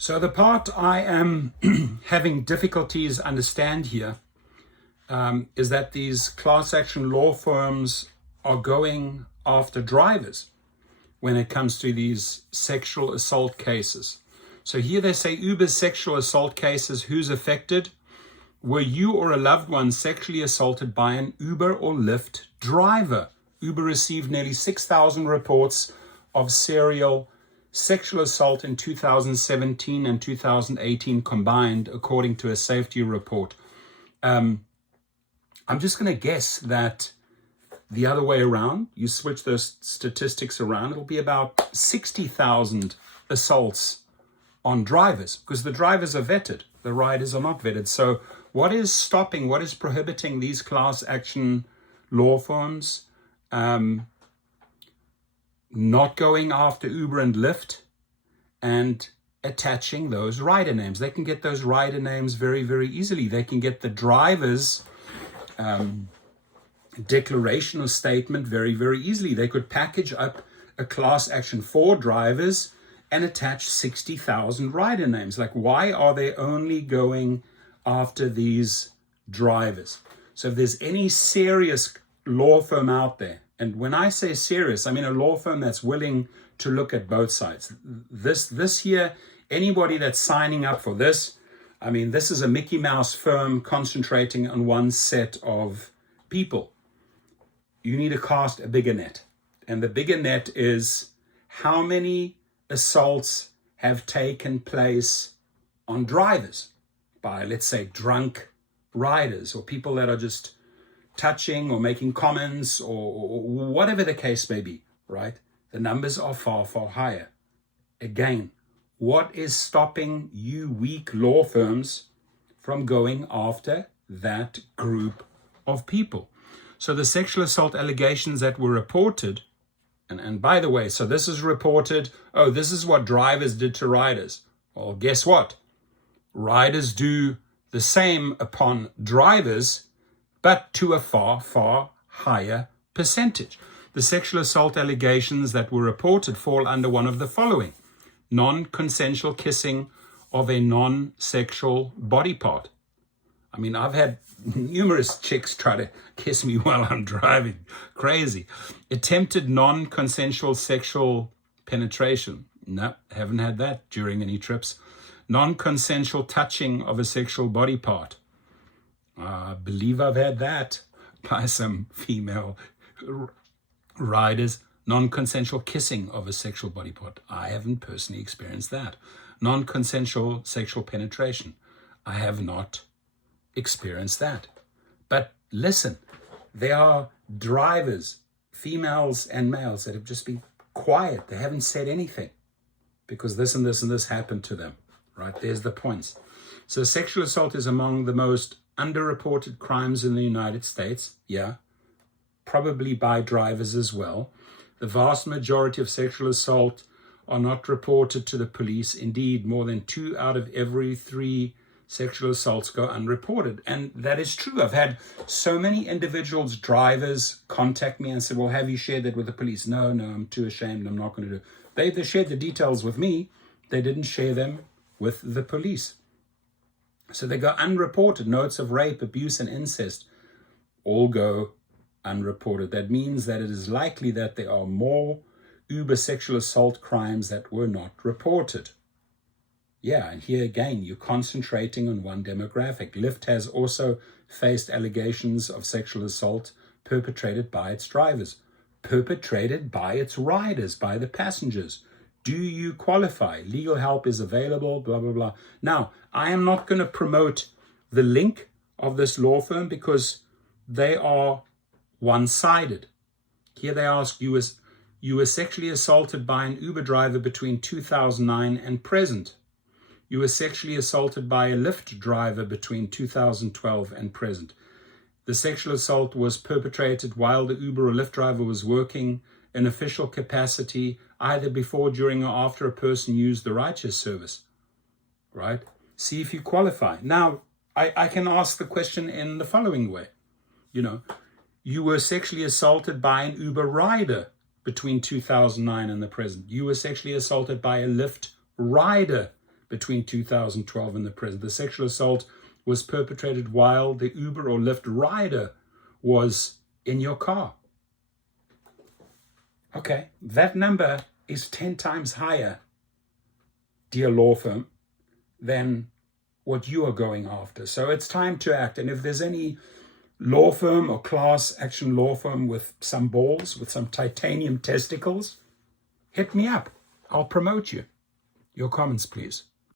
So the part I am having difficulties understand here is that these class action law firms are going after drivers when it comes to these sexual assault cases. So here they say Uber's sexual assault cases, who's affected? Were you or a loved one sexually assaulted by an Uber or Lyft driver? Uber received nearly 6,000 reports of serial sexual assault in 2017 and 2018 combined, according to a safety report. I'm just going to guess that the other way around, you switch those statistics around, it'll be about 60,000 assaults on drivers, because the drivers are vetted, the riders are not vetted. So what is stopping, what is prohibiting these class action law firms not going after Uber and Lyft and attaching those rider names? They can get those rider names very, very easily. They can get the driver's declaration or statement very, very easily. They could package up a class action for drivers and attach 60,000 rider names. Like, why are they only going after these drivers? So if there's any serious law firm out there, and when I say serious, I mean a law firm that's willing to look at both sides. This here, anybody that's signing up for this, I mean, this is a Mickey Mouse firm concentrating on one set of people. You need to cast a bigger net. And the bigger net is how many assaults have taken place on drivers by, let's say, drunk riders or people that are just touching or making comments or whatever the case may be, right? The numbers are far, far higher. Again, what is stopping you weak law firms from going after that group of people? So the sexual assault allegations that were reported, and by the way, so this is reported, oh, this is what drivers did to riders. Well, guess what? Riders do the same upon drivers, but to a far, far higher percentage. The sexual assault allegations that were reported fall under one of the following: non-consensual kissing of a non-sexual body part. I mean, I've had numerous chicks try to kiss me while I'm driving. Crazy. Attempted non-consensual sexual penetration. No, haven't had that during any trips. Non-consensual touching of a sexual body part. I believe I've had that by some female riders. Non-consensual kissing of a sexual body part. I haven't personally experienced that. Non-consensual sexual penetration. I have not experienced that. But listen, there are drivers, females and males, that have just been quiet. They haven't said anything because this and this and this happened to them, right? There's the points. So sexual assault is among the most underreported crimes in the United States. Yeah, probably by drivers as well. The vast majority of sexual assault are not reported to the police. Indeed, more than 2 out of every 3 sexual assaults go unreported. And that is true. I've had so many individuals, drivers, contact me and said, well, have you shared that with the police? No, I'm too ashamed. I'm not going to do it. They shared the details with me. They didn't share them with the police. So they go unreported. Notes of rape, abuse, and incest all go unreported. That means that it is likely that there are more Uber sexual assault crimes that were not reported. Yeah, and here again, you're concentrating on one demographic. Lyft has also faced allegations of sexual assault perpetrated by its drivers, perpetrated by its riders, by the passengers. Do you qualify? Legal help is available, blah, blah, blah. Now, I am not going to promote the link of this law firm because they are one-sided. Here they ask, you were sexually assaulted by an Uber driver between 2009 and present. You were sexually assaulted by a Lyft driver between 2012 and present. The sexual assault was perpetrated while the Uber or Lyft driver was working in official capacity, either before, during, or after a person used the Rideshare service. Right? See if you qualify. Now, I can ask the question in the following way. You were sexually assaulted by an Uber rider between 2009 and the present. You were sexually assaulted by a Lyft rider between 2012 and the present. The sexual assault was perpetrated while the Uber or Lyft rider was in your car. Okay, that number is 10 times higher, dear law firm, than what you are going after. So it's time to act. And if there's any law firm or class action law firm with some balls, with some titanium testicles, hit me up. I'll promote you. Your comments, please.